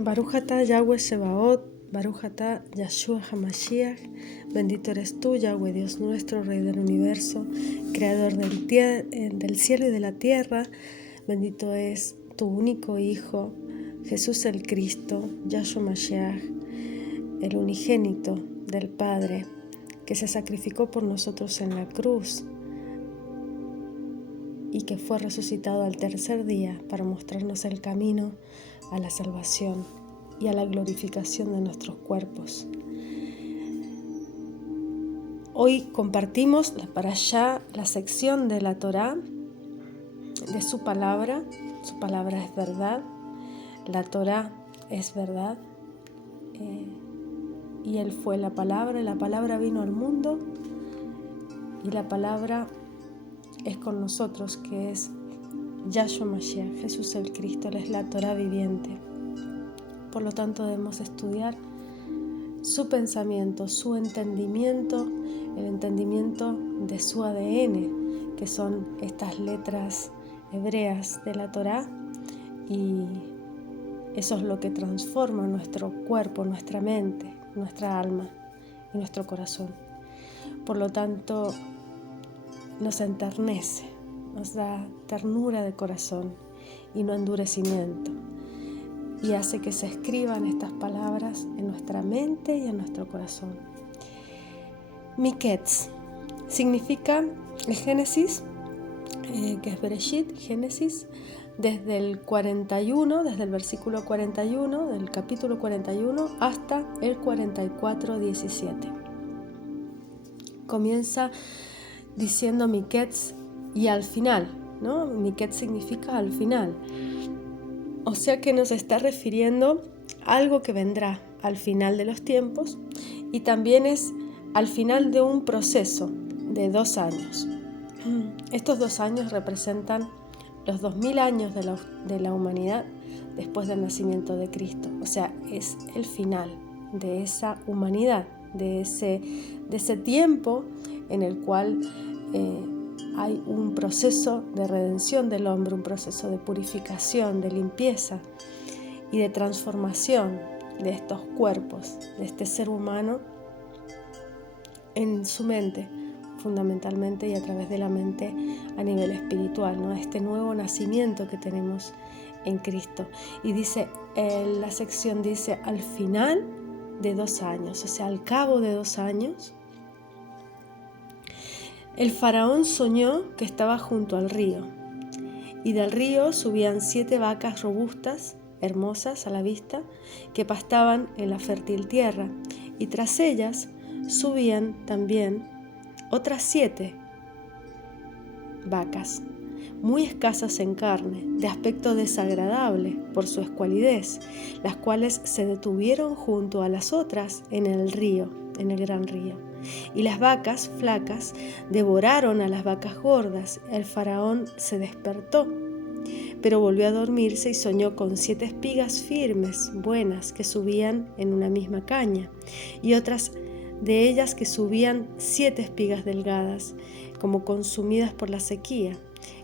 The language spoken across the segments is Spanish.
Baruch atah Yahweh Sebaot, Baruch atah Yahshua HaMashiach. Bendito eres tú, Yahweh, Dios nuestro, Rey del universo, Creador del cielo y de la tierra. Bendito es tu único Hijo, Jesús el Cristo, Yahshua Mashiach, el unigénito del Padre, que se sacrificó por nosotros en la cruz y que fue resucitado al tercer día para mostrarnos el camino a la salvación y a la glorificación de nuestros cuerpos. Hoy compartimos la parashá, la sección de la Torá, de su palabra es verdad, la Torá es verdad, y Él fue la palabra vino al mundo y la palabra es con nosotros, que es Yahshua Mashiach, Jesús el Cristo. Él es la Torá viviente. Por lo tanto debemos estudiar su pensamiento, su entendimiento, el entendimiento de su ADN, que son estas letras hebreas de la Torá, y eso es lo que transforma nuestro cuerpo, nuestra mente, nuestra alma y nuestro corazón. Por lo tanto, nos enternece, nos da ternura de corazón y no endurecimiento, y hace que se escriban estas palabras en nuestra mente y en nuestro corazón. Miketz significa el Génesis, que es Bereshit, Génesis, desde el 41, desde el versículo 41 del capítulo 41 hasta el 44:17. Comienza diciendo Miketz y al final, ¿no? Miketz significa al final. O sea que nos está refiriendo a algo que vendrá al final de los tiempos, y también es al final de un proceso de 2 años. Estos 2 años representan los 2000 años de la humanidad después del nacimiento de Cristo. O sea, es el final de esa humanidad, de ese tiempo en el cual hay un proceso de redención del hombre, un proceso de purificación, de limpieza y de transformación de estos cuerpos, de este ser humano en su mente, fundamentalmente, y a través de la mente a nivel espiritual, ¿no? Este nuevo nacimiento que tenemos en Cristo. Y dice, la sección dice, al final de 2 años, o sea, al cabo de 2 años, el faraón soñó que estaba junto al río, y del río subían 7 vacas robustas, hermosas a la vista, que pastaban en la fértil tierra, y tras ellas subían también otras 7 vacas, muy escasas en carne, de aspecto desagradable por su escualidez, las cuales se detuvieron junto a las otras en el río, en el gran río. Y las vacas flacas devoraron a las vacas gordas. El faraón se despertó, pero volvió a dormirse y soñó con 7 espigas firmes, buenas, que subían en una misma caña, y otras de ellas que subían 7 espigas delgadas, como consumidas por la sequía,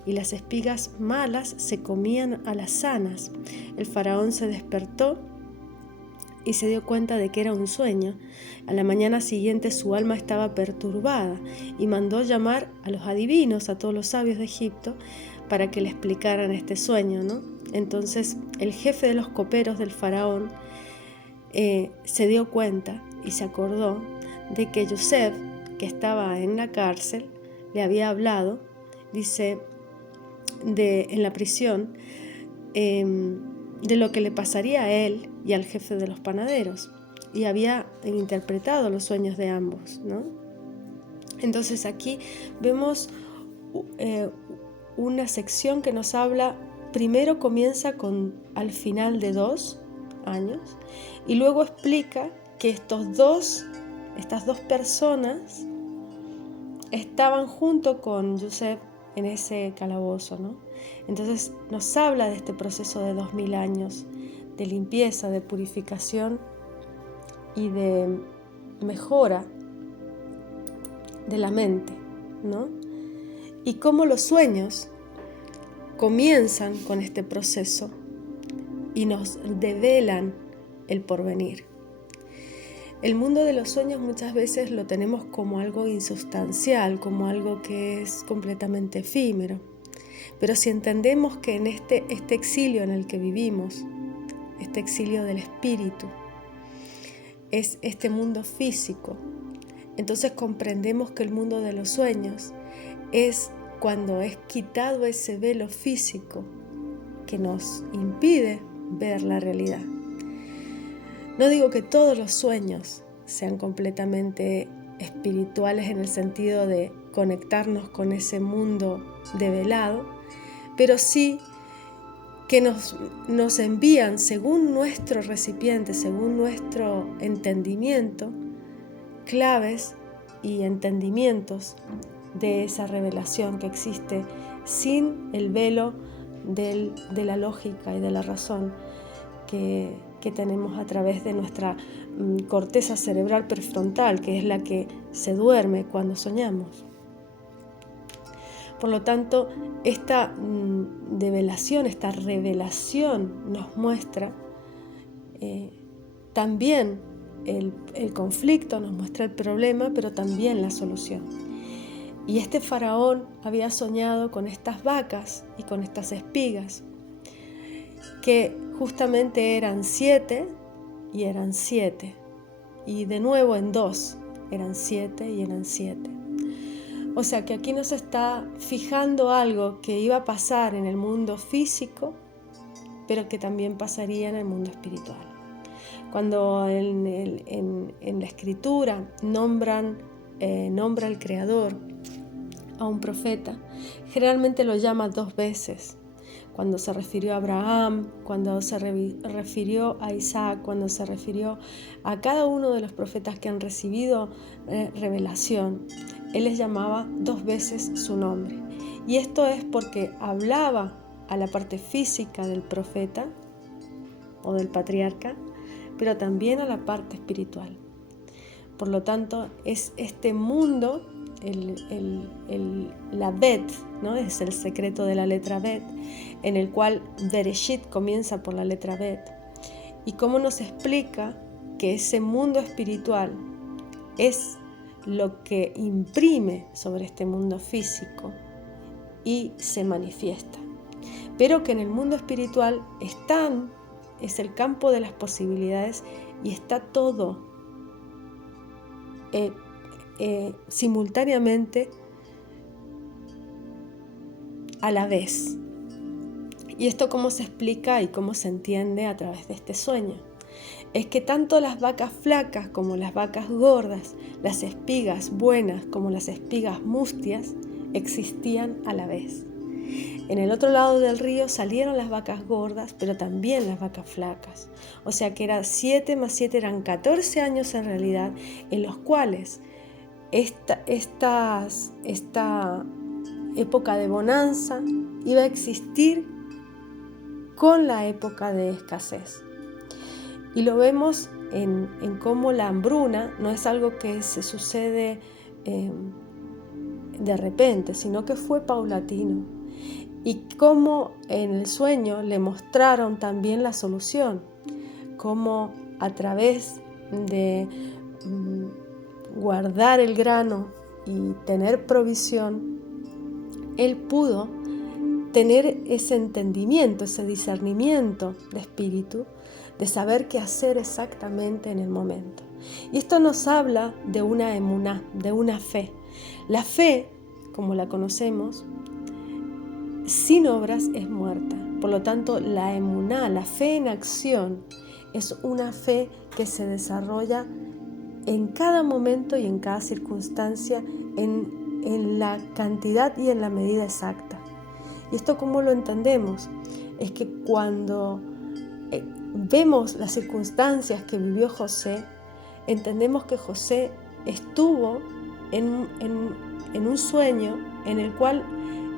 y las espigas malas se comían a las sanas. El faraón se despertó y se dio cuenta de que era un sueño. A la mañana siguiente su alma estaba perturbada y mandó llamar a los adivinos, a todos los sabios de Egipto, para que le explicaran este sueño, ¿no? Entonces el jefe de los coperos del faraón se dio cuenta y se acordó de que Yosef, que estaba en la cárcel, le había hablado, dice, en la prisión, de lo que le pasaría a él y al jefe de los panaderos, y había interpretado los sueños de ambos, ¿no? Entonces aquí vemos una sección que nos habla, primero comienza con al final de 2 años, y luego explica que estas dos personas estaban junto con Yosef en ese calabozo, ¿no? Entonces nos habla de este proceso de 2000 años de limpieza, de purificación y de mejora de la mente, ¿no? Y cómo los sueños comienzan con este proceso y nos develan el porvenir. El mundo de los sueños muchas veces lo tenemos como algo insustancial, como algo que es completamente efímero. Pero si entendemos que en este exilio en el que vivimos, este exilio del espíritu, es este mundo físico, entonces comprendemos que el mundo de los sueños es cuando es quitado ese velo físico que nos impide ver la realidad. No digo que todos los sueños sean completamente espirituales en el sentido de conectarnos con ese mundo develado, pero sí que nos envían según nuestro recipiente, según nuestro entendimiento, claves y entendimientos de esa revelación que existe sin el velo de la lógica y de la razón que tenemos a través de nuestra corteza cerebral prefrontal, que es la que se duerme cuando soñamos. Por lo tanto, esta develación, esta revelación nos muestra también el conflicto, nos muestra el problema, pero también la solución. Y este faraón había soñado con estas vacas y con estas espigas, que justamente eran 7 y eran 7, y de nuevo en 2, eran 7 y eran 7. O sea que aquí nos está fijando algo que iba a pasar en el mundo físico, pero que también pasaría en el mundo espiritual. Cuando en la escritura nombra al Creador a un profeta, generalmente lo llama 2 veces. Cuando se refirió a Abraham, cuando se refirió a Isaac, cuando se refirió a cada uno de los profetas que han recibido revelación, él les llamaba 2 veces su nombre. Y esto es porque hablaba a la parte física del profeta o del patriarca, pero también a la parte espiritual. Por lo tanto, es este mundo, la Bet, ¿no? Es el secreto de la letra Bet, en el cual Bereshit comienza por la letra Bet. Y cómo nos explica que ese mundo espiritual es lo que imprime sobre este mundo físico y se manifiesta. Pero que en el mundo espiritual es el campo de las posibilidades y está todo simultáneamente a la vez. ¿Y esto cómo se explica y cómo se entiende a través de este sueño? Es que tanto las vacas flacas como las vacas gordas, las espigas buenas como las espigas mustias, existían a la vez. En el otro lado del río salieron las vacas gordas, pero también las vacas flacas. O sea que era 7 más 7 eran 14 años en realidad, en los cuales esta época de bonanza iba a existir con la época de escasez. Y lo vemos en cómo la hambruna no es algo que se sucede de repente, sino que fue paulatino. Y cómo en el sueño le mostraron también la solución, cómo a través de guardar el grano y tener provisión, él pudo tener ese entendimiento, ese discernimiento de espíritu, de saber qué hacer exactamente en el momento. Y esto nos habla de una emuná, de una fe. La fe, como la conocemos, sin obras es muerta. Por lo tanto, la emuná, la fe en acción, es una fe que se desarrolla en cada momento y en cada circunstancia, en la cantidad y en la medida exacta. ¿Y esto cómo lo entendemos? Es que cuando vemos las circunstancias que vivió José, entendemos que José estuvo en un sueño en el cual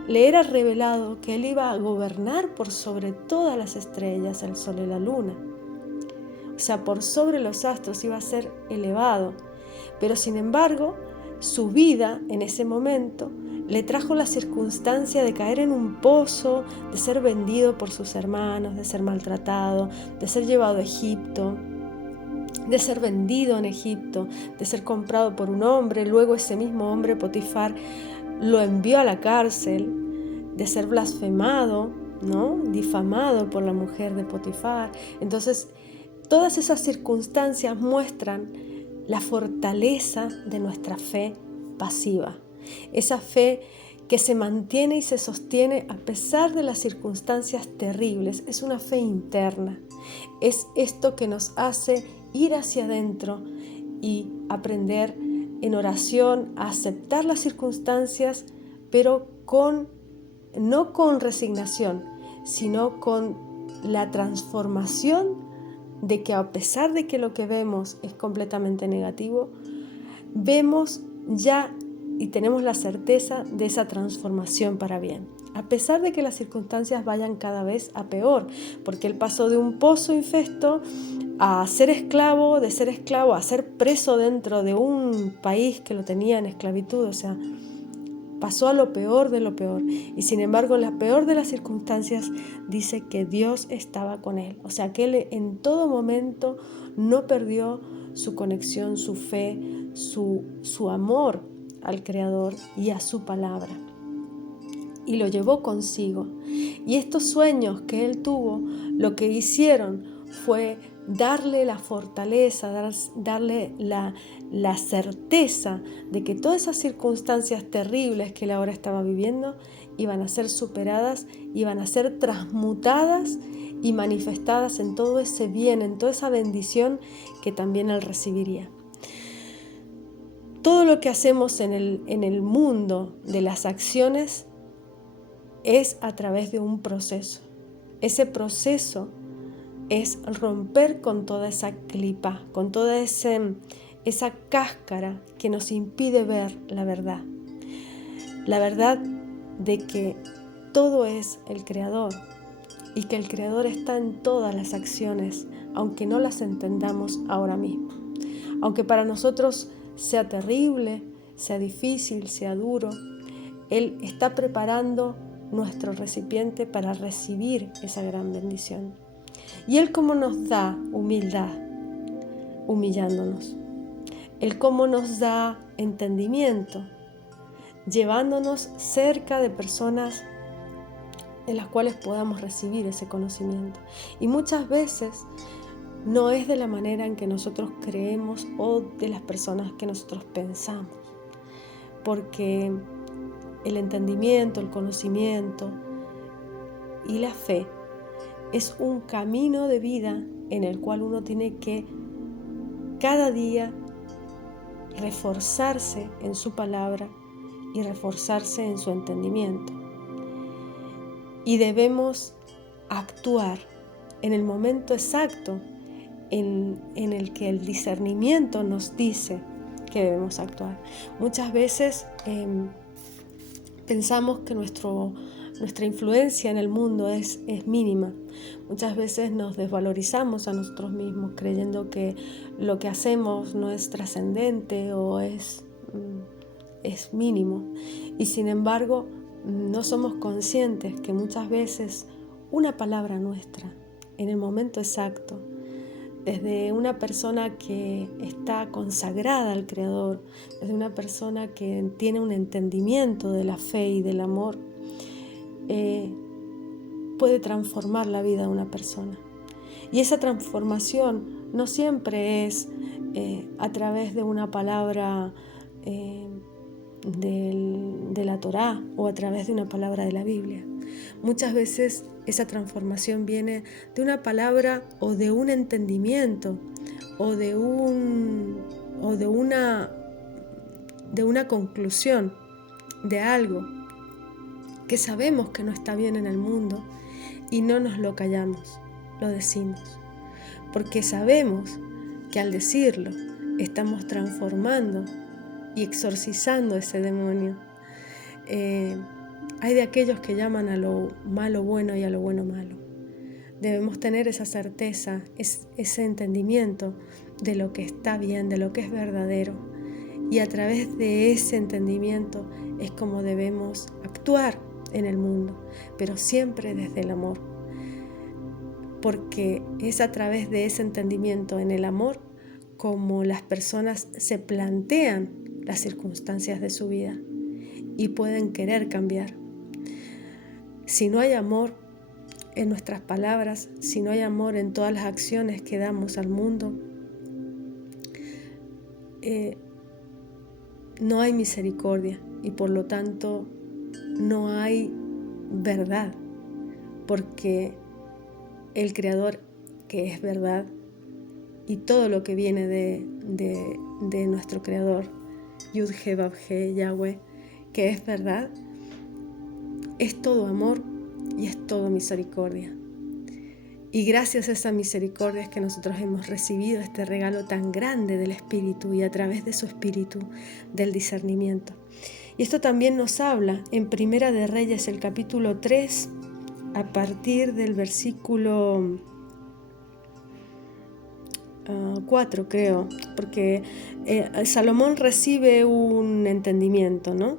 le era revelado que él iba a gobernar por sobre todas las estrellas, el sol y la luna. O sea, por sobre los astros iba a ser elevado. Pero sin embargo, su vida en ese momento le trajo la circunstancia de caer en un pozo, de ser vendido por sus hermanos, de ser maltratado, de ser llevado a Egipto. de ser vendido en Egipto, de ser comprado por un hombre. Luego ese mismo hombre, Potifar, lo envió a la cárcel, de ser blasfemado, ¿no? Difamado por la mujer de Potifar. Entonces, todas esas circunstancias muestran la fortaleza de nuestra fe pasiva. Esa fe que se mantiene y se sostiene a pesar de las circunstancias terribles. Es una fe interna. Es esto que nos hace ir hacia adentro y aprender en oración a aceptar las circunstancias, pero no con resignación, sino con la transformación de que a pesar de que lo que vemos es completamente negativo, vemos ya y tenemos la certeza de esa transformación para bien. A pesar de que las circunstancias vayan cada vez a peor, porque él pasó de un pozo infesto a ser esclavo, de ser esclavo a ser preso dentro de un país que lo tenía en esclavitud, o sea, pasó a lo peor de lo peor. Y sin embargo, en la peor de las circunstancias dice que Dios estaba con él. O sea, que él en todo momento no perdió su conexión, su fe, su amor al Creador y a su palabra. Y lo llevó consigo. Y estos sueños que él tuvo, lo que hicieron fue darle la fortaleza, darle la certeza de que todas esas circunstancias terribles que él ahora estaba viviendo iban a ser superadas, iban a ser transmutadas y manifestadas en todo ese bien, en toda esa bendición que también él recibiría. Todo lo que hacemos en el mundo de las acciones es a través de un proceso. Ese proceso es romper con toda esa clipa, con toda esa cáscara que nos impide ver la verdad. La verdad de que todo es el Creador y que el Creador está en todas las acciones, aunque no las entendamos ahora mismo. Aunque para nosotros sea terrible, sea difícil, sea duro, Él está preparando nuestro recipiente para recibir esa gran bendición. Y Él cómo nos da humildad, humillándonos. Él cómo nos da entendimiento, llevándonos cerca de personas en las cuales podamos recibir ese conocimiento. Y muchas veces no es de la manera en que nosotros creemos o de las personas que nosotros pensamos, porque el entendimiento, el conocimiento y la fe es un camino de vida en el cual uno tiene que cada día reforzarse en su palabra y reforzarse en su entendimiento. Y debemos actuar en el momento exacto en el que el discernimiento nos dice que debemos actuar. Muchas veces pensamos que nuestra influencia en el mundo es mínima. Muchas veces nos desvalorizamos a nosotros mismos creyendo que lo que hacemos no es trascendente o es mínimo. Y sin embargo, no somos conscientes que muchas veces una palabra nuestra en el momento exacto, desde una persona que está consagrada al Creador, desde una persona que tiene un entendimiento de la fe y del amor, puede transformar la vida de una persona. Y esa transformación no siempre es a través de una palabra de la Torá o a través de una palabra de la Biblia. Muchas veces esa transformación viene de una palabra o de un entendimiento o de una conclusión de algo que sabemos que no está bien en el mundo y no nos lo callamos, lo decimos, porque sabemos que al decirlo estamos transformando y exorcizando ese demonio. Hay de aquellos que llaman a lo malo bueno y a lo bueno malo. Debemos tener esa certeza, ese entendimiento de lo que está bien, de lo que es verdadero. Y a través de ese entendimiento es como debemos actuar en el mundo, pero siempre desde el amor. Porque es a través de ese entendimiento en el amor como las personas se plantean las circunstancias de su vida y pueden querer cambiar. Si no hay amor en nuestras palabras, si no hay amor en todas las acciones que damos al mundo, no hay misericordia y por lo tanto no hay verdad, porque el Creador, que es verdad, y todo lo que viene de nuestro Creador, Yud-He, Vav-He, Yahweh, que es verdad, es todo amor y es todo misericordia. Y gracias a esa misericordia es que nosotros hemos recibido este regalo tan grande del Espíritu y a través de su Espíritu del discernimiento. Y esto también nos habla en Primera de Reyes, el capítulo 3, a partir del versículo 4, creo, porque Salomón recibe un entendimiento, ¿no?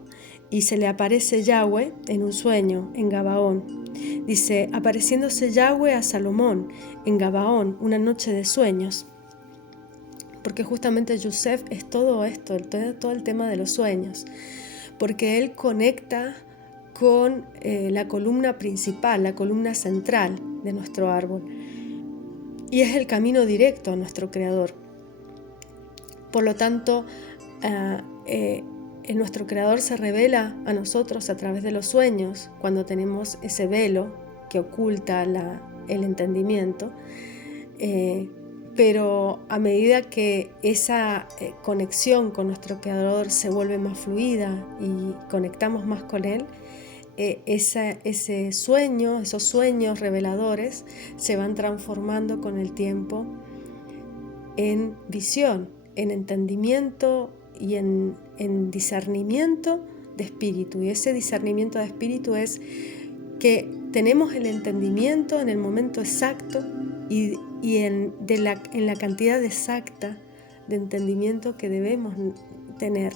Y se le aparece Yahweh en un sueño en Gabaón. Dice, apareciéndose Yahweh a Salomón en Gabaón, una noche de sueños. Porque justamente Yosef es todo esto, todo el tema de los sueños. Porque él conecta con la columna principal, la columna central de nuestro árbol. Y es el camino directo a nuestro Creador. Por lo tanto, nuestro Creador se revela a nosotros a través de los sueños, cuando tenemos ese velo que oculta el entendimiento. Pero a medida que esa conexión con nuestro Creador se vuelve más fluida y conectamos más con Él, ese sueño, esos sueños reveladores se van transformando con el tiempo en visión, en entendimiento y en discernimiento de espíritu. Y ese discernimiento de espíritu es que tenemos el entendimiento en el momento exacto y en la cantidad exacta de entendimiento que debemos tener,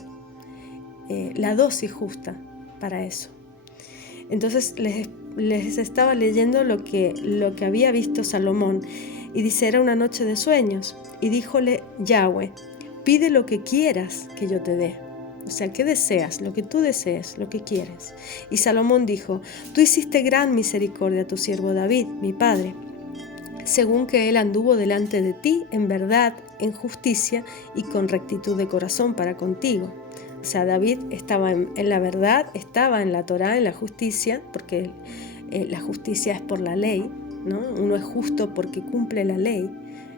la dosis justa para eso. Entonces les estaba leyendo lo que había visto Salomón y dice, era una noche de sueños y díjole Yahweh, pide lo que quieras que yo te dé. O sea, ¿qué deseas? Lo que tú desees, lo que quieres. Y Salomón dijo, tú hiciste gran misericordia a tu siervo David, mi padre, según que él anduvo delante de ti en verdad, en justicia y con rectitud de corazón para contigo. O sea, David estaba en la verdad, estaba en la Torá, en la justicia, porque la justicia es por la ley, ¿no? Uno es justo porque cumple la ley,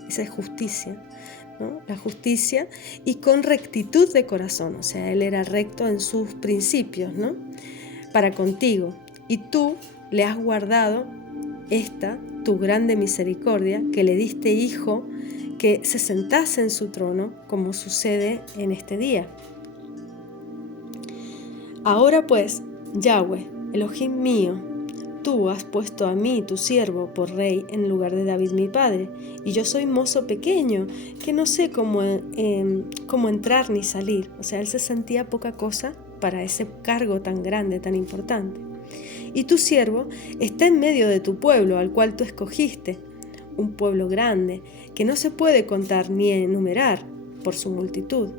esa es justicia, ¿no? La justicia, y con rectitud de corazón, o sea, él era recto en sus principios, ¿no? Para contigo, y tú le has guardado tu grande misericordia, que le diste hijo, que se sentase en su trono, como sucede en este día. Ahora pues, Yahweh, Elohim mío, tú has puesto a mí, tu siervo, por rey en lugar de David mi padre, y yo soy mozo pequeño, que no sé cómo entrar ni salir. O sea, él se sentía poca cosa para ese cargo tan grande, tan importante. Y tu siervo está en medio de tu pueblo, al cual tú escogiste, un pueblo grande, que no se puede contar ni enumerar por su multitud.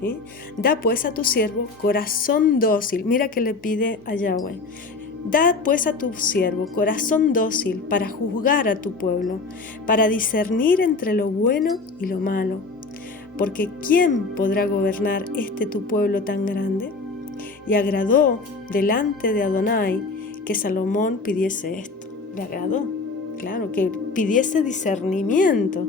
¿Sí? Da pues a tu siervo corazón dócil. Mira que le pide a Yahweh. Da pues a tu siervo corazón dócil para juzgar a tu pueblo, para discernir entre lo bueno y lo malo. Porque ¿quién podrá gobernar tu pueblo tan grande? Y agradó delante de Adonai que Salomón pidiese esto. Le agradó. Claro, que pidiese discernimiento,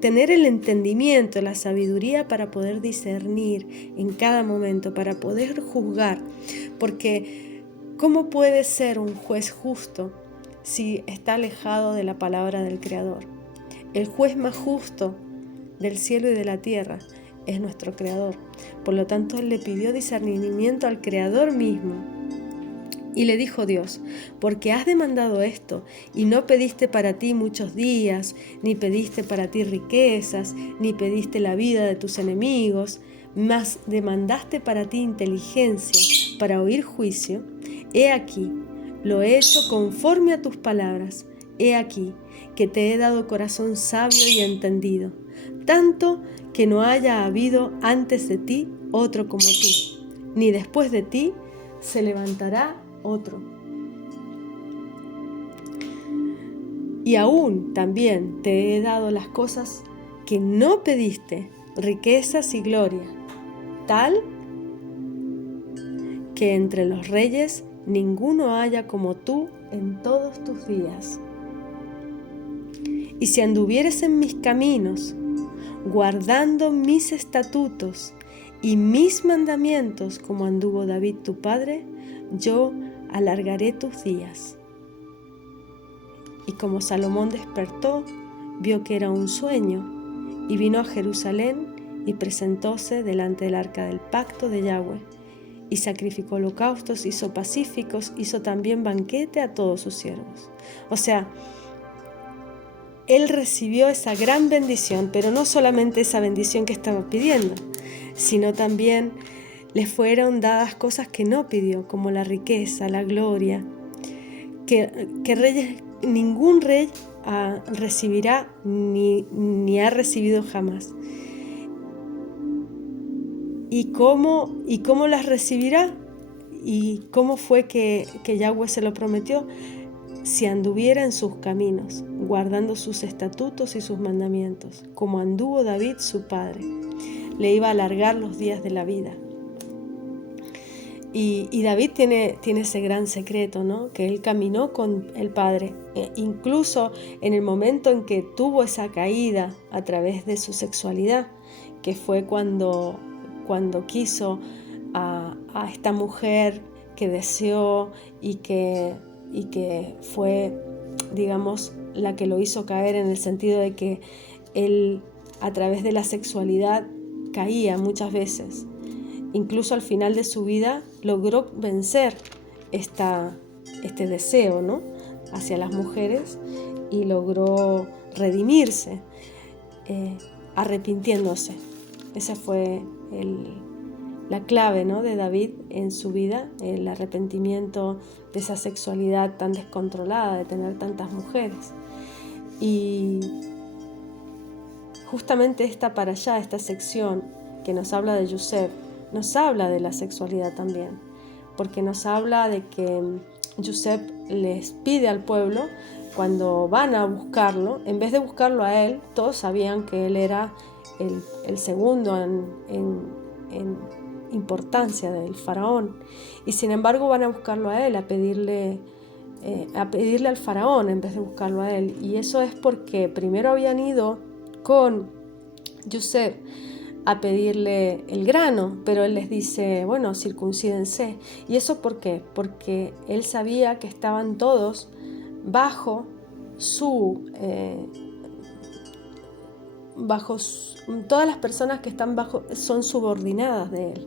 tener el entendimiento, la sabiduría para poder discernir en cada momento, para poder juzgar. Porque ¿cómo puede ser un juez justo si está alejado de la palabra del Creador? El juez más justo del cielo y de la tierra es nuestro Creador. Por lo tanto, él le pidió discernimiento al Creador mismo. Y le dijo Dios, porque has demandado esto, y no pediste para ti muchos días, ni pediste para ti riquezas, ni pediste la vida de tus enemigos, mas demandaste para ti inteligencia, para oír juicio, he aquí, lo he hecho conforme a tus palabras, he aquí, que te he dado corazón sabio y entendido, tanto que no haya habido antes de ti otro como tú, ni después de ti se levantará otro. Y aún también te he dado las cosas que no pediste, riquezas y gloria, tal que entre los reyes ninguno haya como tú en todos tus días. Y si anduvieres en mis caminos, guardando mis estatutos y mis mandamientos como anduvo David tu padre, yo alargaré tus días. Y como Salomón despertó, vio que era un sueño, y vino a Jerusalén y presentóse delante del arca del pacto de Yahweh, y sacrificó holocaustos, hizo pacíficos, hizo también banquete a todos sus siervos. O sea, él recibió esa gran bendición, pero no solamente esa bendición que estaba pidiendo, sino también le fueron dadas cosas que no pidió, como la riqueza, la gloria, que ningún rey recibirá ni ha recibido jamás. ¿Y cómo las recibirá? ¿Y cómo fue que Yahweh se lo prometió? Si anduviera en sus caminos, guardando sus estatutos y sus mandamientos, como anduvo David su padre. Le iba a alargar los días de la vida. Y David tiene ese gran secreto, ¿no? Que él caminó con el Padre. Incluso en el momento en que tuvo esa caída a través de su sexualidad, que fue cuando quiso a esta mujer que deseó y que fue, digamos, la que lo hizo caer, en el sentido de que él a través de la sexualidad caía muchas veces. Incluso al final de su vida logró vencer este deseo, ¿no?, hacia las mujeres, y logró redimirse, arrepintiéndose. Esa fue la clave, ¿no?, de David en su vida, el arrepentimiento de esa sexualidad tan descontrolada, de tener tantas mujeres. Y justamente esta sección que nos habla de Yosef, nos habla de la sexualidad también, porque nos habla de que Yosef les pide al pueblo, cuando van a buscarlo, en vez de buscarlo a él, todos sabían que él era el segundo en importancia del faraón, y sin embargo van a buscarlo a él, a pedirle al faraón en vez de buscarlo a él. Y eso es porque primero habían ido con Yosef a pedirle el grano, pero él les dice, bueno, circuncídense. ¿Y eso por qué? Porque él sabía que estaban todos bajo todas las personas que están bajo son subordinadas de él.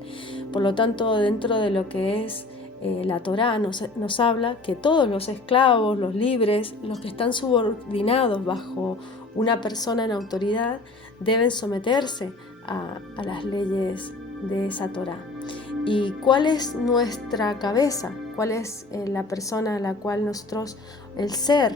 Por lo tanto, dentro de lo que es la Torá nos habla que todos los esclavos, los libres, los que están subordinados bajo una persona en autoridad, deben someterse a las leyes de esa Torá. ¿Y cuál es nuestra cabeza? ¿Cuál es la persona a la cual nosotros, el ser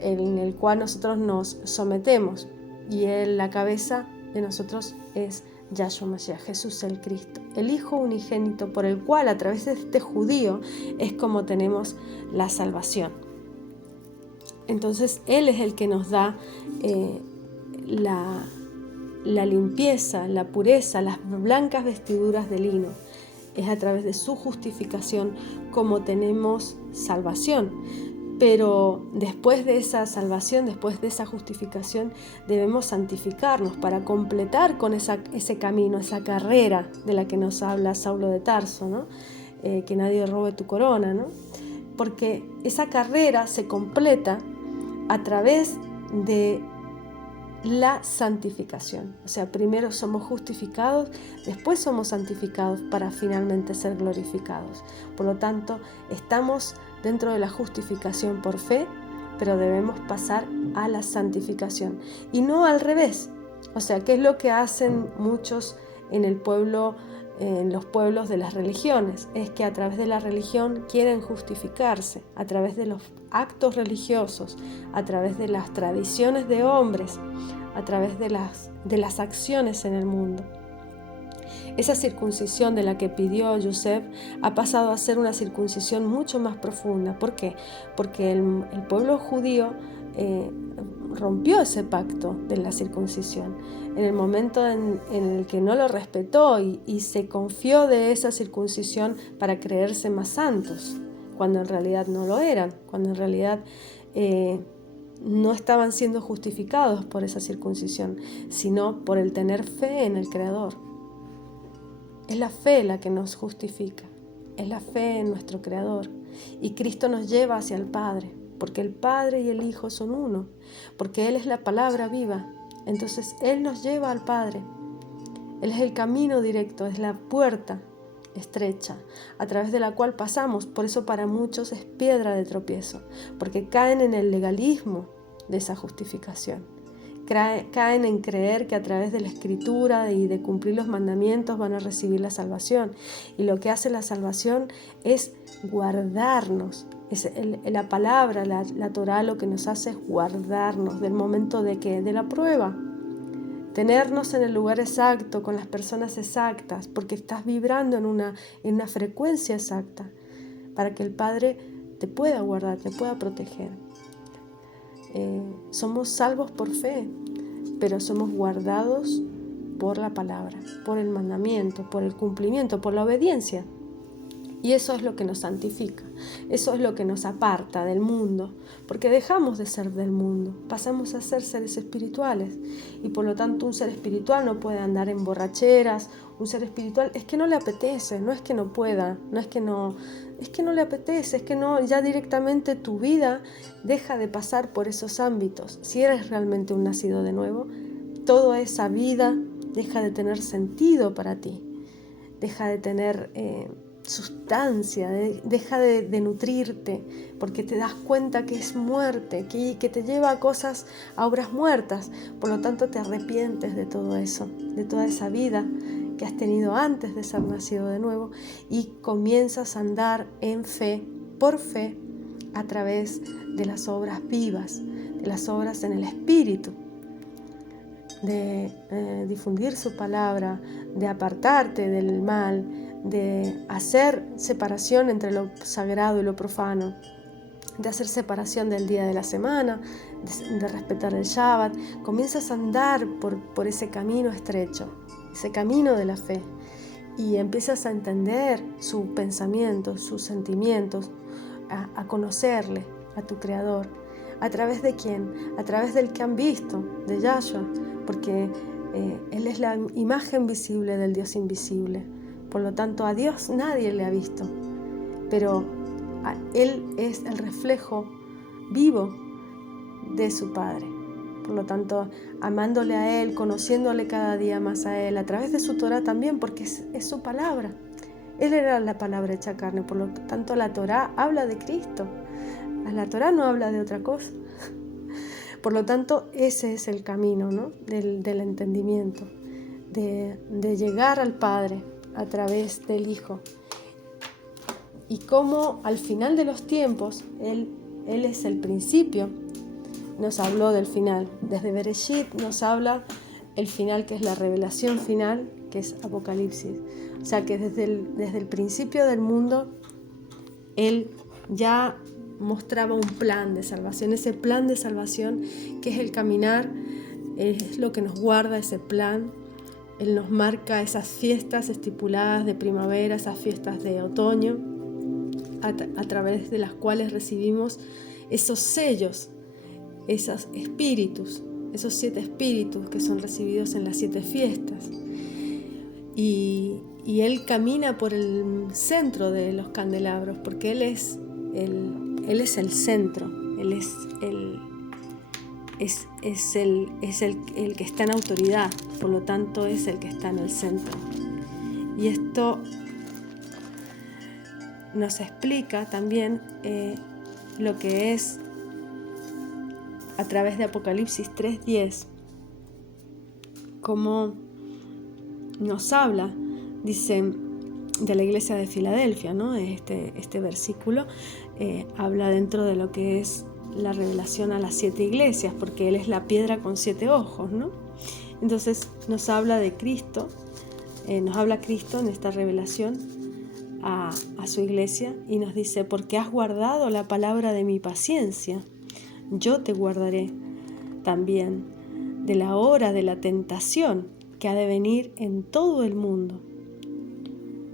en el cual nosotros nos sometemos? Y la cabeza de nosotros es Yahshua Mashiach, Jesús el Cristo, el Hijo unigénito, por el cual a través de este judío es como tenemos la salvación. Entonces Él es el que nos da la limpieza, la pureza, las blancas vestiduras de lino. Es a través de su justificación como tenemos salvación. Pero después de esa salvación, después de esa justificación, debemos santificarnos para completar con ese camino, esa carrera de la que nos habla Saulo de Tarso, ¿no? Que nadie robe tu corona, ¿no? Porque esa carrera se completa a través de la santificación. O sea, primero somos justificados, después somos santificados para finalmente ser glorificados. Por lo tanto, estamos dentro de la justificación por fe, pero debemos pasar a la santificación y no al revés. O sea, ¿qué es lo que hacen muchos en el pueblo en los pueblos de las religiones, es que a través de la religión quieren justificarse, a través de los actos religiosos, a través de las tradiciones de hombres, a través de las acciones en el mundo. Esa circuncisión de la que pidió Yosef ha pasado a ser una circuncisión mucho más profunda. ¿Por qué? Porque el pueblo judío rompió ese pacto de la circuncisión en el momento en el que no lo respetó y se confió de esa circuncisión para creerse más santos, cuando en realidad no lo eran, cuando en realidad no estaban siendo justificados por esa circuncisión, sino por el tener fe en el Creador. Es la fe la que nos justifica, es la fe en nuestro Creador. Y Cristo nos lleva hacia el Padre, porque el Padre y el Hijo son uno, porque Él es la palabra viva. Entonces Él nos lleva al Padre. Él es el camino directo, es la puerta estrecha a través de la cual pasamos. Por eso para muchos es piedra de tropiezo, porque caen en el legalismo de esa justificación. Caen en creer que a través de la Escritura y de cumplir los mandamientos van a recibir la salvación. Y lo que hace la salvación es guardarnos. La palabra, la Torá, lo que nos hace es guardarnos del momento de la prueba. Tenernos en el lugar exacto, con las personas exactas, porque estás vibrando en una frecuencia exacta, para que el Padre te pueda guardar, te pueda proteger. Somos salvos por fe, pero somos guardados por la palabra, por el mandamiento, por el cumplimiento, por la obediencia. Y eso es lo que nos santifica, eso es lo que nos aparta del mundo, porque dejamos de ser del mundo, pasamos a ser seres espirituales, y por lo tanto un ser espiritual no puede andar en borracheras. Un ser espiritual es que no le apetece, no es que no pueda, es que no le apetece, es que no, ya directamente tu vida deja de pasar por esos ámbitos. Si eres realmente un nacido de nuevo, toda esa vida deja de tener sentido para ti, deja de tener sustancia, deja de nutrirte, porque te das cuenta que es muerte, que te lleva a cosas, a obras muertas. Por lo tanto te arrepientes de todo eso, de toda esa vida que has tenido antes de ser nacido de nuevo, y comienzas a andar en fe, por fe, a través de las obras vivas, de las obras en el Espíritu, de difundir su palabra, de apartarte del mal, de hacer separación entre lo sagrado y lo profano, de hacer separación del día de la semana, de respetar el Shabbat. Comienzas a andar por ese camino estrecho, ese camino de la fe, y empiezas a entender su pensamiento, sus sentimientos, a conocerle, a tu Creador. ¿A través de quién? A través del que han visto, de Yahshua, porque Él es la imagen visible del Dios invisible. Por lo tanto, a Dios nadie le ha visto, pero Él es el reflejo vivo de su Padre. Por lo tanto, amándole a Él, conociéndole cada día más a Él, a través de su Torá también, porque es su palabra. Él era la palabra hecha carne, por lo tanto la Torá habla de Cristo. La Torá no habla de otra cosa. Por lo tanto, ese es el camino, ¿no? del entendimiento, de llegar al Padre a través del Hijo. Y cómo al final de los tiempos, Él es el principio. Nos habló del final. Desde Bereshit nos habla el final, que es la revelación final, que es Apocalipsis. O sea que desde el principio del mundo, Él ya mostraba un plan de salvación. Ese plan de salvación, que es el caminar, es lo que nos guarda ese plan. Él nos marca esas fiestas estipuladas de primavera, esas fiestas de otoño, a través de las cuales recibimos esos sellos, esos espíritus, esos 7 espíritus que son recibidos en las 7 fiestas. Y Él camina por el centro de los candelabros, porque Él es el centro, Él es el que está en autoridad, por lo tanto es el que está en el centro. Y esto nos explica también lo que es, a través de Apocalipsis 3:10, cómo nos habla dice de la iglesia de Filadelfia, ¿no? Este versículo habla dentro de lo que es la revelación a las 7 iglesias, porque Él es la piedra con 7 ojos, ¿no? Entonces nos habla de Cristo, nos habla Cristo en esta revelación a su iglesia y nos dice: porque has guardado la palabra de mi paciencia, yo te guardaré también de la hora de la tentación que ha de venir en todo el mundo.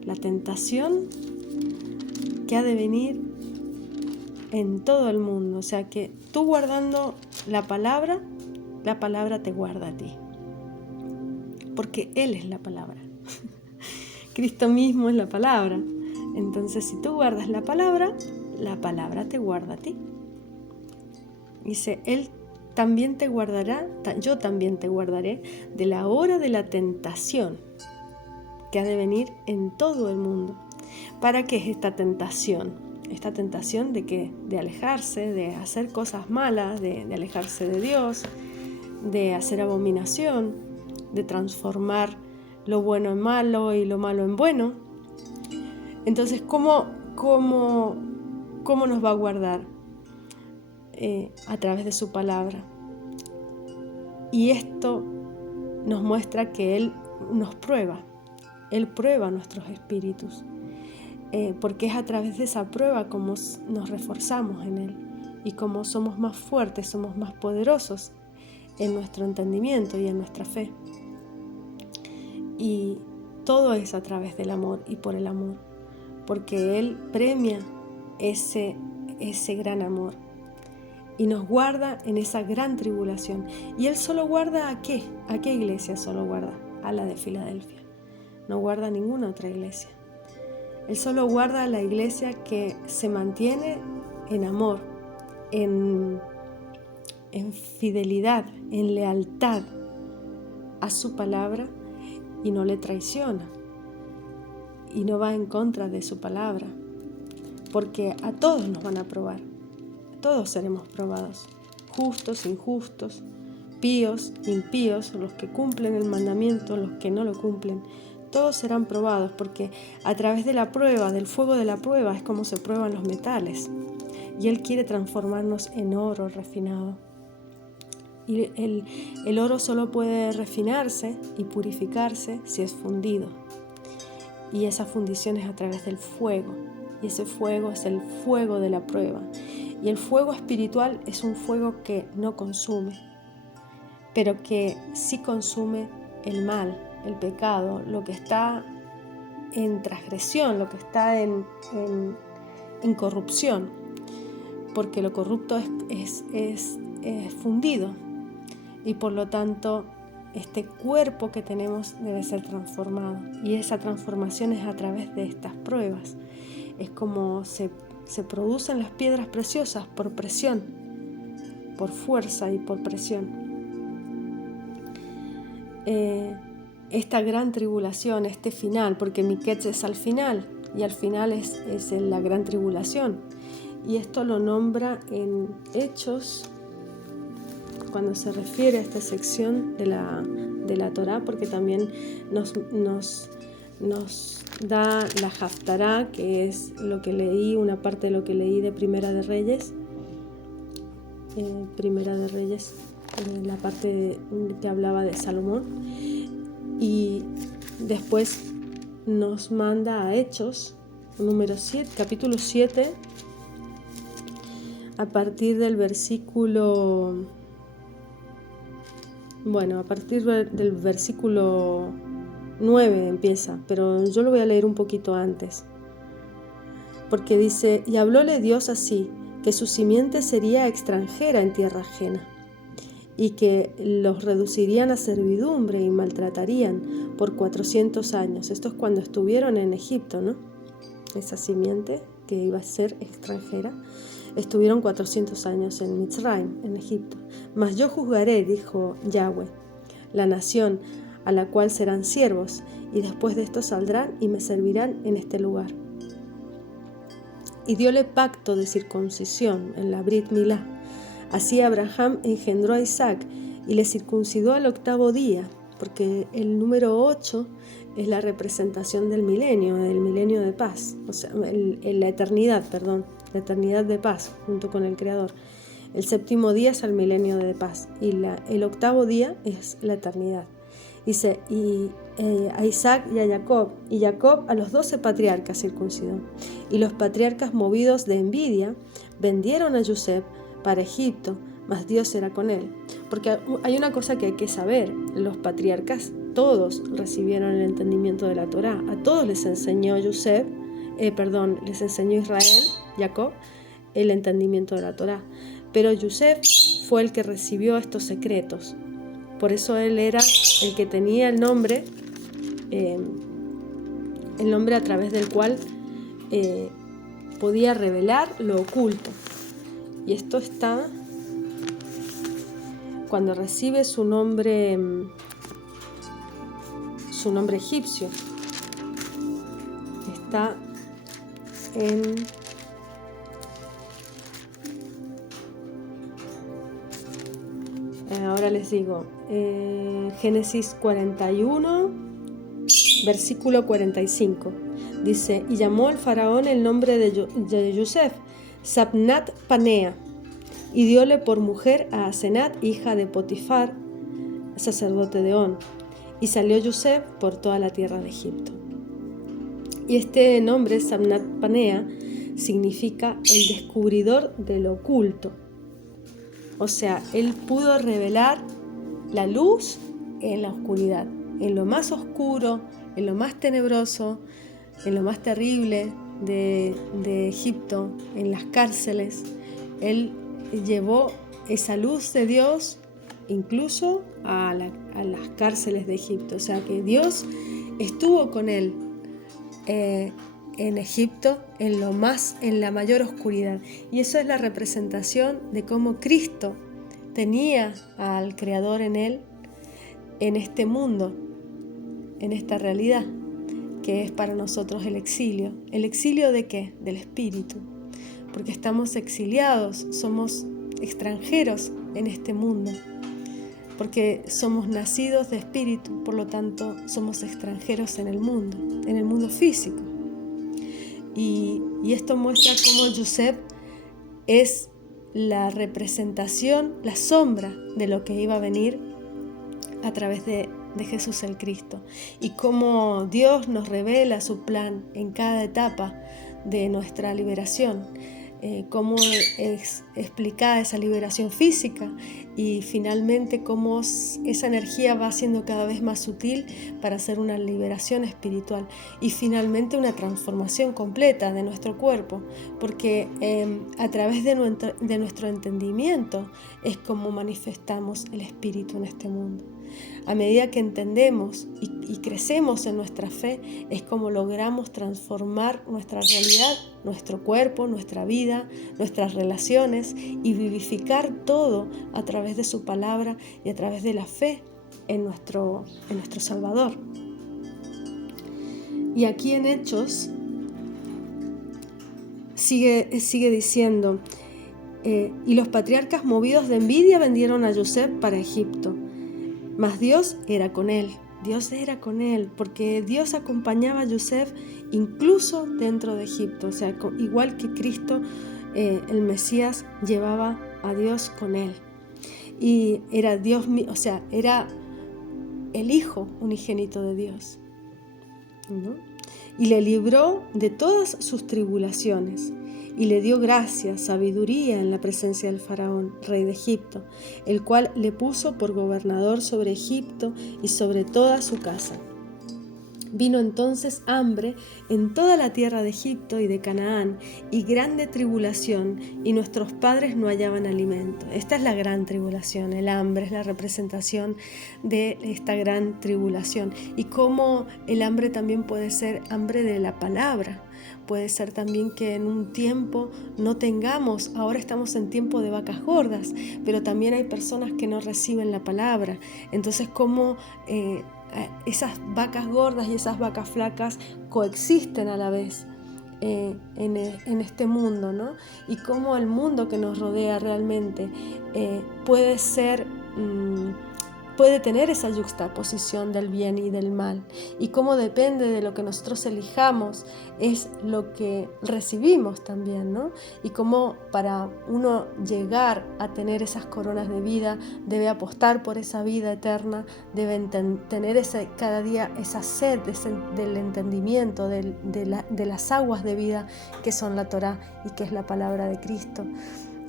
La tentación que ha de venir en todo el mundo. O sea que tú guardando la palabra te guarda a ti. Porque Él es la palabra. Cristo mismo es la palabra. Entonces, si tú guardas la palabra te guarda a ti. Dice, Él también te guardará, yo también te guardaré de la hora de la tentación que ha de venir en todo el mundo. ¿Para qué es esta tentación? Esta tentación de ¿qué? De alejarse, de hacer cosas malas, de alejarse de Dios, de hacer abominación, de transformar lo bueno en malo y lo malo en bueno. Entonces, ¿cómo nos va a guardar? A través de su palabra. Y esto nos muestra que Él nos prueba. Él prueba nuestros espíritus, porque es a través de esa prueba como nos reforzamos en Él y como somos más fuertes, somos más poderosos en nuestro entendimiento y en nuestra fe. Y todo es a través del amor y por el amor, porque Él premia ese gran amor y nos guarda en esa gran tribulación. Y Él solo guarda ¿a qué? ¿A qué iglesia solo guarda? A la de Filadelfia. No guarda ninguna otra iglesia. Él solo guarda a la iglesia que se mantiene en amor, en fidelidad, en lealtad a su palabra y no le traiciona y no va en contra de su palabra, porque a todos nos van a probar, todos seremos probados, justos, injustos, píos, impíos, los que cumplen el mandamiento, los que no lo cumplen. Todos serán probados, porque a través de la prueba, del fuego de la prueba, es como se prueban los metales. Y Él quiere transformarnos en oro refinado. Y el oro solo puede refinarse y purificarse si es fundido. Y esa fundición es a través del fuego. Y ese fuego es el fuego de la prueba. Y el fuego espiritual es un fuego que no consume, pero que sí consume el mal, el pecado, lo que está en transgresión, lo que está en corrupción, porque lo corrupto es fundido y por lo tanto este cuerpo que tenemos debe ser transformado, y esa transformación es a través de estas pruebas. Es como se producen las piedras preciosas por presión, por fuerza y por presión. Esta gran tribulación, este final, porque Miquetz es al final, y al final es la gran tribulación. Y esto lo nombra en Hechos, cuando se refiere a esta sección de la Torá, porque también nos da la Haftará, que es lo que leí, una parte de lo que leí de Primera de Reyes, la parte que hablaba de Salomón, y después nos manda a Hechos, número 7, capítulo 7, a partir del versículo 9 empieza, pero yo lo voy a leer un poquito antes, porque dice: y hablóle Dios así, que su simiente sería extranjera en tierra ajena, y que los reducirían a servidumbre y maltratarían por 400 años. Esto es cuando estuvieron en Egipto, ¿no? Esa simiente que iba a ser extranjera, estuvieron 400 años en Mitzrayim, en Egipto. Mas yo juzgaré, dijo Yahweh, la nación a la cual serán siervos, y después de esto saldrán y me servirán en este lugar. Y dióle pacto de circuncisión en la Brit Milá. Así Abraham engendró a Isaac y le circuncidó al 8º día, porque el número 8 es la representación del milenio de paz, o sea, la eternidad de paz junto con el Creador. El séptimo día es el milenio de paz y el octavo día es la eternidad. Dice, a Isaac y a Jacob, y Jacob a los 12 patriarcas circuncidó. Y los patriarcas, movidos de envidia, vendieron a Yosef para Egipto, mas Dios era con él. Porque hay una cosa que hay que saber, los patriarcas todos recibieron el entendimiento de la Torá, a todos les enseñó les enseñó Israel, Jacob, el entendimiento de la Torá. Pero Yosef fue el que recibió estos secretos. Por eso él era el que tenía el nombre a través del cual podía revelar lo oculto. Y esto está cuando recibe su nombre egipcio. Está en ahora les digo, Génesis 41, versículo 45. Dice, y llamó el faraón el nombre de Yosef, Sabnat Panea, y diole por mujer a Asenat, hija de Potifar, sacerdote de On. Y salió Yosef por toda la tierra de Egipto. Y este nombre, Sabnat Panea, significa el descubridor de lo oculto. O sea, él pudo revelar la luz en la oscuridad, en lo más oscuro, en lo más tenebroso, en lo más terrible de Egipto, en las cárceles. Él llevó esa luz de Dios incluso a las cárceles de Egipto. O sea que Dios estuvo con él en Egipto, en la mayor oscuridad. Y eso es la representación de cómo Cristo tenía al Creador en él, en este mundo, en esta realidad, que es para nosotros el exilio. ¿El exilio de qué? Del espíritu. Porque estamos exiliados, somos extranjeros en este mundo. Porque somos nacidos de espíritu, por lo tanto somos extranjeros en el mundo físico. Y esto muestra cómo Yosef es la representación, la sombra de lo que iba a venir a través de Jesús el Cristo. Y cómo Dios nos revela su plan en cada etapa de nuestra liberación. Cómo es explicada esa liberación física y finalmente cómo esa energía va siendo cada vez más sutil para hacer una liberación espiritual y finalmente una transformación completa de nuestro cuerpo, porque a través de nuestro entendimiento es como manifestamos el espíritu en este mundo. A medida que entendemos y crecemos en nuestra fe, es como logramos transformar nuestra realidad, nuestro cuerpo, nuestra vida, nuestras relaciones y vivificar todo a través de su palabra y a través de la fe en nuestro Salvador. Y aquí en Hechos sigue diciendo, y los patriarcas movidos de envidia vendieron a Yosef para Egipto. Mas Dios era con él, porque Dios acompañaba a Yosef incluso dentro de Egipto, o sea, igual que Cristo, el Mesías llevaba a Dios con él. Y era Dios, o sea, era el Hijo unigénito de Dios, ¿no? Y le libró de todas sus tribulaciones. Y le dio gracia, sabiduría en la presencia del faraón, rey de Egipto, el cual le puso por gobernador sobre Egipto y sobre toda su casa. Vino entonces hambre en toda la tierra de Egipto y de Canaán, y grande tribulación, y nuestros padres no hallaban alimento. Esta es la gran tribulación, el hambre es la representación de esta gran tribulación. Y cómo el hambre también puede ser hambre de la palabra. Puede ser también que en un tiempo no tengamos, ahora estamos en tiempo de vacas gordas, pero también hay personas que no reciben la palabra. Entonces, cómo esas vacas gordas y esas vacas flacas coexisten a la vez en este mundo, ¿no? Y cómo el mundo que nos rodea realmente puede ser puede tener esa yuxtaposición del bien y del mal, y cómo depende de lo que nosotros elijamos es lo que recibimos también, ¿no? Y cómo para uno llegar a tener esas coronas de vida debe apostar por esa vida eterna, debe tener cada día esa sed del entendimiento de las aguas de vida que son la Torá y que es la palabra de Cristo,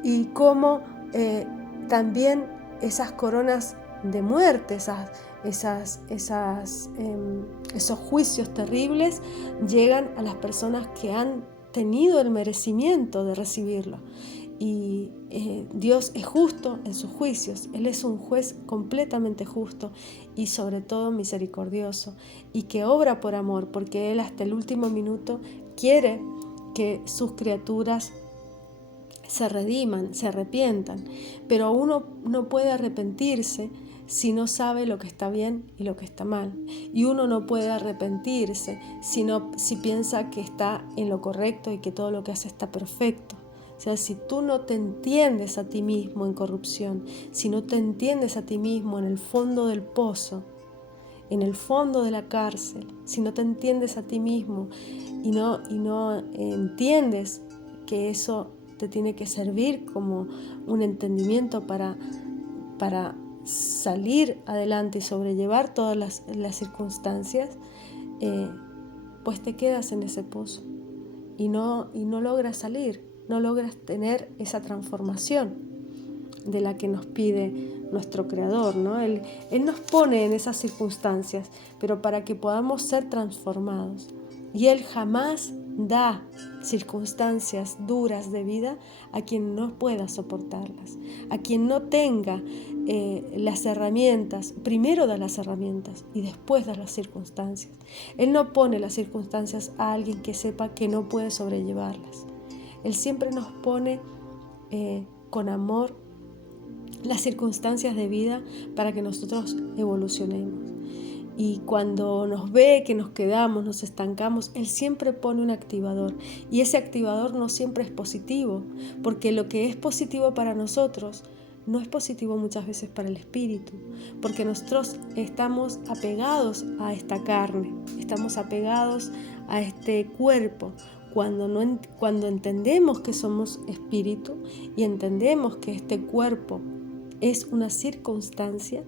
y cómo también esas coronas de muerte, esos juicios terribles llegan a las personas que han tenido el merecimiento de recibirlo. Y Dios es justo en sus juicios. Él es un juez completamente justo y sobre todo misericordioso, y que obra por amor, porque Él hasta el último minuto quiere que sus criaturas se rediman, se arrepientan. Pero uno no puede arrepentirse si no sabe lo que está bien y lo que está mal. Y uno no puede arrepentirse si piensa que está en lo correcto y que todo lo que hace está perfecto. O sea, si tú no te entiendes a ti mismo en corrupción, si no te entiendes a ti mismo en el fondo del pozo, en el fondo de la cárcel, si no te entiendes a ti mismo y no entiendes que eso te tiene que servir como un entendimiento para salir adelante y sobrellevar todas las circunstancias, pues te quedas en ese pozo y no logras salir, no logras tener esa transformación de la que nos pide nuestro Creador, ¿no? Él nos pone en esas circunstancias, pero para que podamos ser transformados. Y Él jamás da circunstancias duras de vida a quien no pueda soportarlas, a quien no tenga las herramientas. Primero da las herramientas y después da las circunstancias. Él no pone las circunstancias a alguien que sepa que no puede sobrellevarlas. Él siempre nos pone con amor las circunstancias de vida para que nosotros evolucionemos. Y cuando nos ve que nos quedamos, nos estancamos, Él siempre pone un activador. Y ese activador no siempre es positivo, porque lo que es positivo para nosotros no es positivo muchas veces para el espíritu, porque nosotros estamos apegados a esta carne, estamos apegados a este cuerpo. Cuando entendemos que somos espíritu y entendemos que este cuerpo es una circunstancia,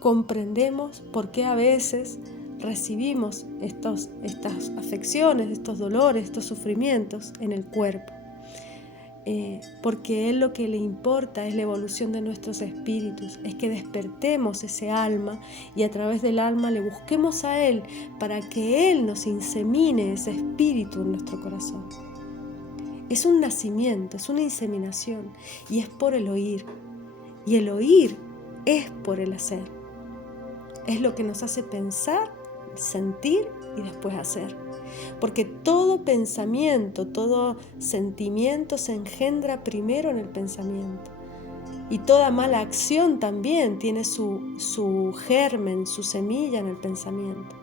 comprendemos por qué a veces recibimos estas afecciones, estos dolores, estos sufrimientos en el cuerpo. Porque Él lo que le importa es la evolución de nuestros espíritus, es que despertemos ese alma y a través del alma le busquemos a Él para que Él nos insemine ese espíritu en nuestro corazón. Es un nacimiento, es una inseminación y es por el oír. Y el oír es por el hacer. Es lo que nos hace pensar, sentir y después hacer. Porque todo pensamiento, todo sentimiento se engendra primero en el pensamiento. Y toda mala acción también tiene su germen, su semilla en el pensamiento.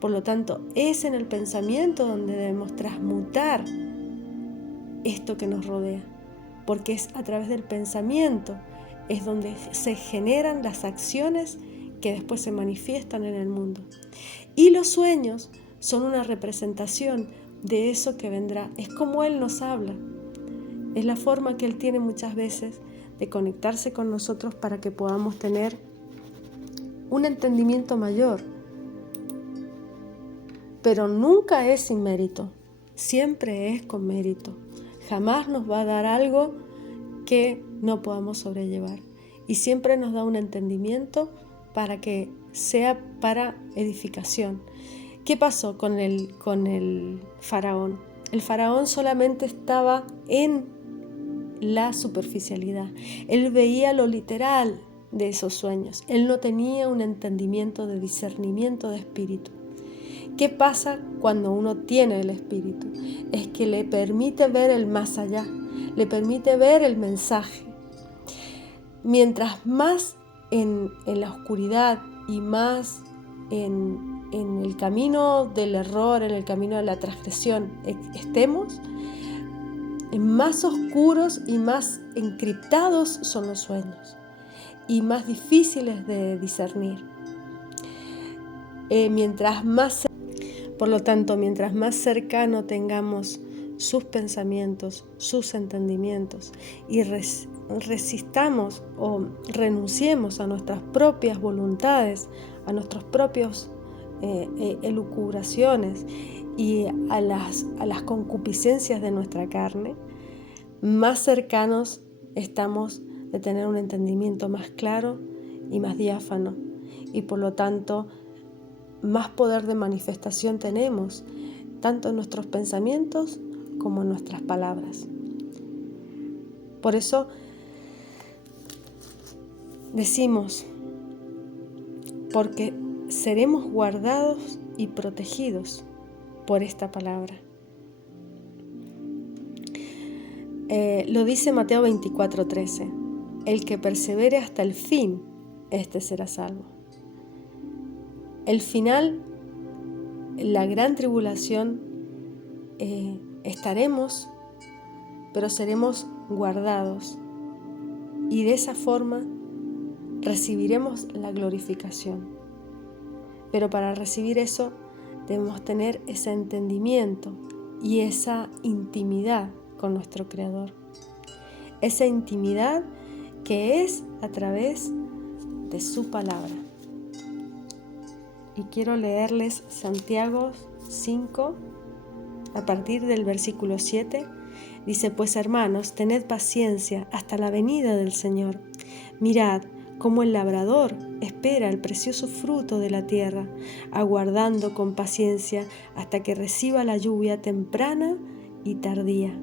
Por lo tanto, es en el pensamiento donde debemos transmutar esto que nos rodea. Porque es a través del pensamiento es donde se generan las acciones que después se manifiestan en el mundo. Y los sueños son una representación de eso que vendrá. Es como Él nos habla. Es la forma que Él tiene muchas veces de conectarse con nosotros para que podamos tener un entendimiento mayor. Pero nunca es sin mérito, siempre es con mérito. Jamás nos va a dar algo que no podamos sobrellevar. Y siempre nos da un entendimiento para que sea para edificación. ¿Qué pasó con el faraón? El faraón solamente estaba en la superficialidad. Él veía lo literal de esos sueños. Él no tenía un entendimiento de discernimiento de espíritu. ¿Qué pasa cuando uno tiene el espíritu? Es que le permite ver el más allá, le permite ver el mensaje. Mientras más en la oscuridad y más en el camino del error, en el camino de la transgresión estemos, más oscuros y más encriptados son los sueños. y más difíciles de discernir. Por lo tanto, mientras más cercano tengamos sus pensamientos, sus entendimientos, y resistamos o renunciemos a nuestras propias voluntades, a nuestros propios elucubraciones y a las concupiscencias de nuestra carne, más cercanos estamos de tener un entendimiento más claro y más diáfano, y por lo tanto más poder de manifestación tenemos, tanto en nuestros pensamientos como en nuestras palabras. Por eso decimos, porque seremos guardados y protegidos por esta palabra. Lo dice Mateo 24:13, el que persevere hasta el fin, este será salvo. El final, la gran tribulación, estaremos, pero seremos guardados, y de esa forma recibiremos la glorificación. Pero para recibir eso debemos tener ese entendimiento y esa intimidad con nuestro Creador. Esa intimidad que es a través de su palabra. Y quiero leerles Santiago 5, a partir del versículo 7. Dice: pues hermanos, tened paciencia hasta la venida del Señor. Mirad cómo el labrador espera el precioso fruto de la tierra, aguardando con paciencia hasta que reciba la lluvia temprana y tardía.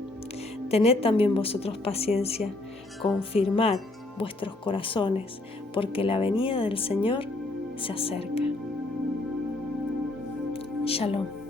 Tened también vosotros paciencia, confirmad vuestros corazones, porque la venida del Señor se acerca. Shalom.